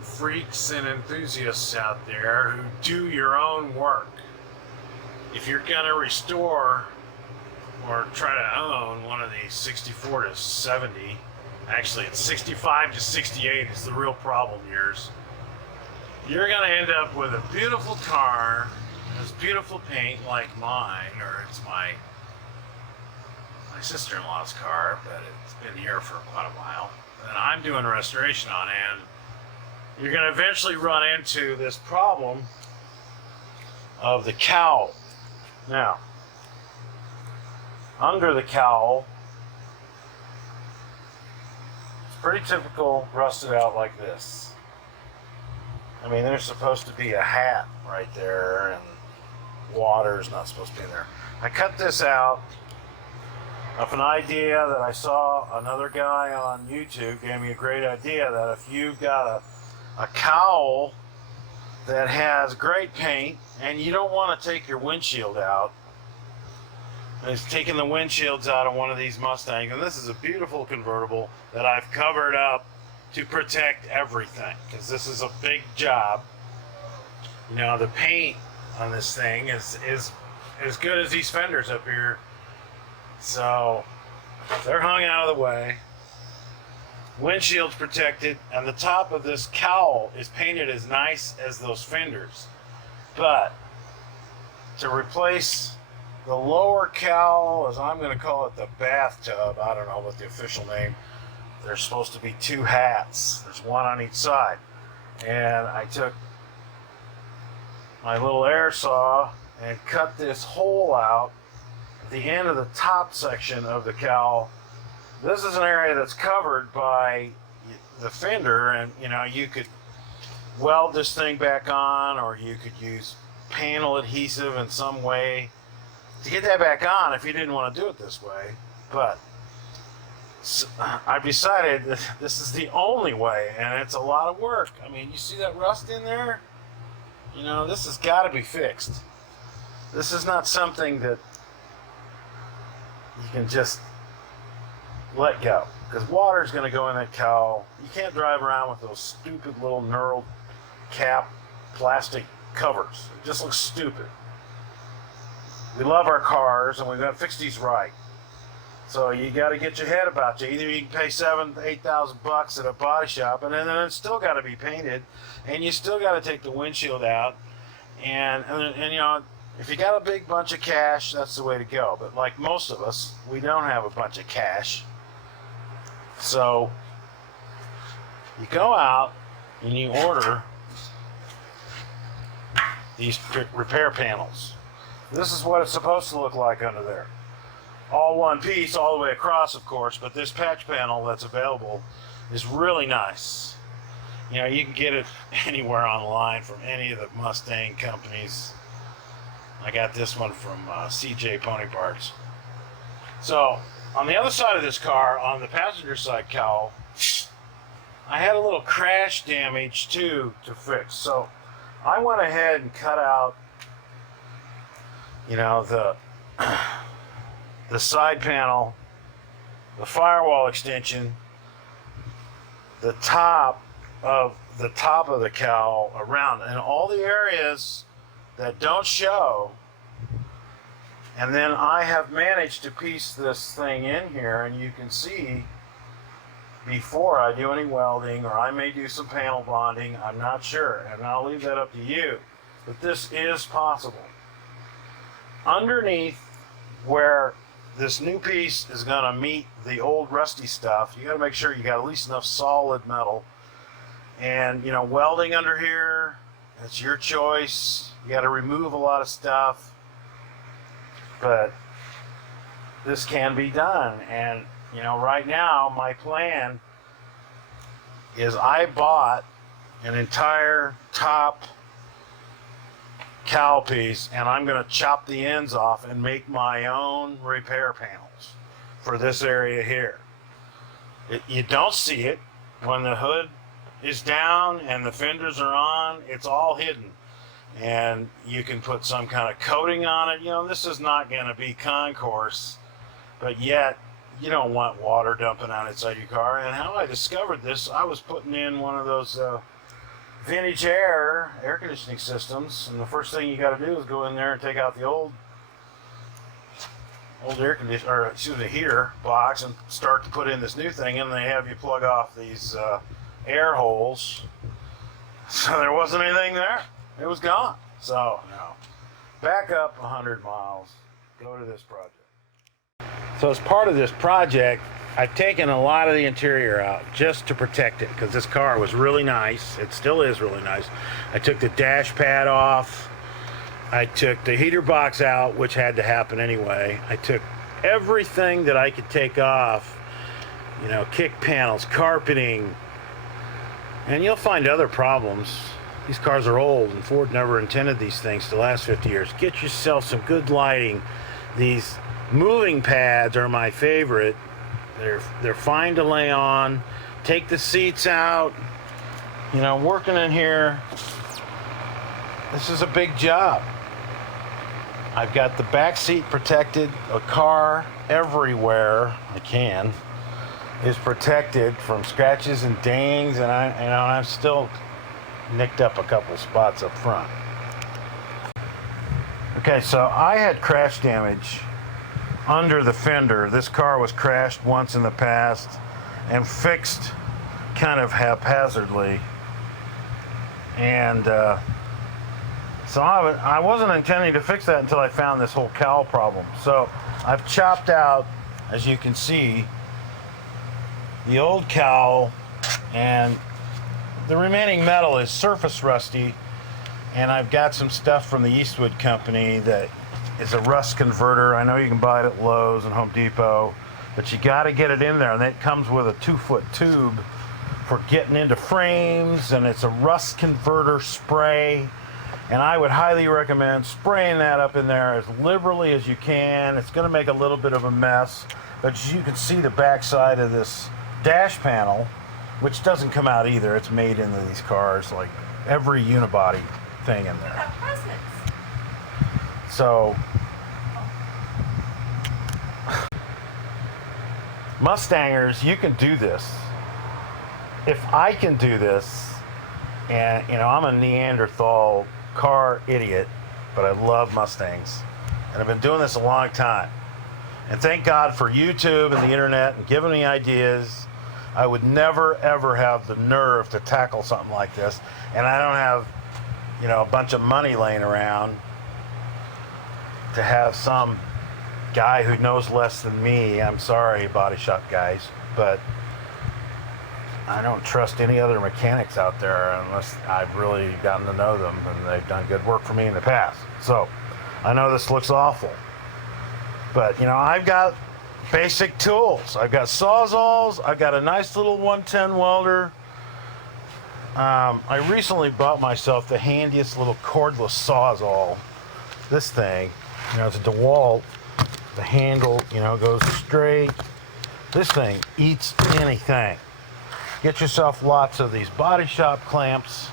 motorcycling freaks and enthusiasts out there who do your own work. If you're gonna restore or try to own one of these 64 to 70, actually it's 65 to 68 is the real problem years, you're gonna end up with a beautiful car, has beautiful paint like mine, or it's my sister-in-law's car, but it's been here for quite a while, and I'm doing restoration on it, and you're going to eventually run into this problem of the cowl. Now, under the cowl, it's pretty typical rusted out like this. I mean, there's supposed to be a hat right there, and water's not supposed to be in there. I cut this out of an idea that I saw another guy on YouTube gave me a great idea, that if you've got a cowl that has great paint and you don't want to take your windshield out, and it's taking the windshields out of one of these Mustangs, and this is a beautiful convertible that I've covered up to protect everything, because this is a big job. You know, the paint on this thing is as good as these fenders up here. So they're hung out of the way, windshield's protected, and the top of this cowl is painted as nice as those fenders. But to replace the lower cowl, as I'm going to call it, the bathtub, I don't know what the official name, there's supposed to be two hats, there's one on each side, and I took my little air saw and cut this hole out the end of the top section of the cowl. This is an area that's covered by the fender, and you know, you could weld this thing back on, or you could use panel adhesive in some way to get that back on if you didn't want to do it this way. But I've decided that this is the only way, and it's a lot of work. I mean, you see that rust in there? You know, this has got to be fixed. This is not something that you can just let go, because water is going to go in that cowl. You can't drive around with those stupid little knurled cap plastic covers. It just looks stupid. We love our cars, and we've got to fix these right. So you got to get your head about you. Either you can pay $7,000 to $8,000 at a body shop, and then it's still got to be painted, and you still got to take the windshield out, and you know, if you got a big bunch of cash, that's the way to go. But like most of us, we don't have a bunch of cash. So you go out and you order these repair panels. This is what it's supposed to look like under there. All one piece, all the way across, of course, but this patch panel that's available is really nice. You know, you can get it anywhere online from any of the Mustang companies. I got this one from CJ Pony Parts. So, on the other side of this car, on the passenger side cowl, I had a little crash damage too to fix. So, I went ahead and cut out, you know, the side panel, the firewall extension, the top of the cowl around, and all the areas that don't show. And then I have managed to piece this thing in here, and you can see before I do any welding, or I may do some panel bonding, I'm not sure, and I'll leave that up to you, but this is possible. Underneath where this new piece is going to meet the old rusty stuff, you got to make sure you got at least enough solid metal. And you know, welding under here, it's your choice. You got to remove a lot of stuff, but this can be done. And you know, right now my plan is I bought an entire top cowl piece, and I'm going to chop the ends off and make my own repair panels for this area here. You don't see it when the hood is down and the fenders are on. It's all hidden, and you can put some kind of coating on it. You know, this is not going to be concourse, but yet you don't want water dumping out inside your car. And how I discovered this, I was putting in one of those vintage air conditioning systems, and the first thing you got to do is go in there and take out the old air conditioner, or excuse me, heater box, and start to put in this new thing, and they have you plug off these air holes. So there wasn't anything there. It was gone. So no. Back up 100 miles. Go to this project. So as part of this project, I've taken a lot of the interior out just to protect it, because this car was really nice. It still is really nice. I took the dash pad off. I took the heater box out, which had to happen anyway. I took everything that I could take off, you know, kick panels, carpeting, and you'll find other problems. These cars are old, and Ford never intended these things to last 50 years. Get yourself some good lighting. These moving pads are my favorite. They're fine to lay on. Take the seats out. You know, working in here, this is a big job. I've got the back seat protected. A car everywhere I can is protected from scratches and dings, and I'm still nicked up a couple spots up front. Okay, so I had crash damage under the fender. This car was crashed once in the past and fixed kind of haphazardly, and so I wasn't intending to fix that until I found this whole cowl problem. So I've chopped out, as you can see, the old cowl, and the remaining metal is surface rusty, and I've got some stuff from the Eastwood company that is a rust converter. I know you can buy it at Lowe's and Home Depot, but you got to get it in there, and it comes with a 2-foot tube for getting into frames, and it's a rust converter spray. And I would highly recommend spraying that up in there as liberally as you can. It's going to make a little bit of a mess, but as you can see, the back side of this dash panel, which doesn't come out either. It's made into these cars, like every unibody thing in there. So Mustangers, you can do this. If I can do this, and you know, I'm a Neanderthal car idiot, but I love Mustangs, and I've been doing this a long time, and thank God for YouTube and the internet and giving me ideas. I would never ever have the nerve to tackle something like this, and I don't have, you know, a bunch of money laying around to have some guy who knows less than me. I'm sorry, body shop guys, but I don't trust any other mechanics out there unless I've really gotten to know them and they've done good work for me in the past. So I know this looks awful, but you know, I've got basic tools. I've got sawzalls. I've got a nice little 110 welder. I recently bought myself the handiest little cordless sawzall. This thing, you know, it's a DeWalt. The handle, you know, goes straight. This thing eats anything. Get yourself lots of these body shop clamps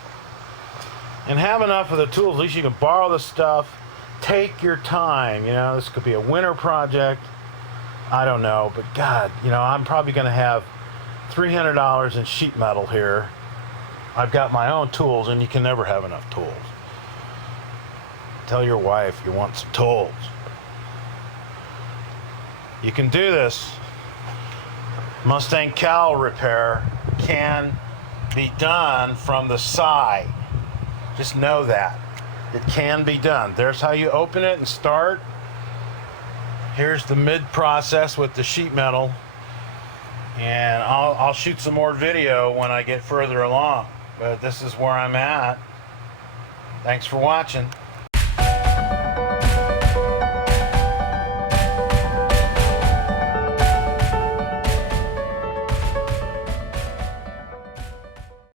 and have enough of the tools. At least you can borrow the stuff. Take your time. You know, this could be a winter project. I don't know, but God, you know, I'm probably going to have $300 in sheet metal here. I've got my own tools, and you can never have enough tools. Tell your wife you want some tools. You can do this. Mustang cowl repair can be done from the side. Just know that. It can be done. There's how you open it and start. Here's the mid process with the sheet metal. And I'll shoot some more video when I get further along. But this is where I'm at. Thanks for watching.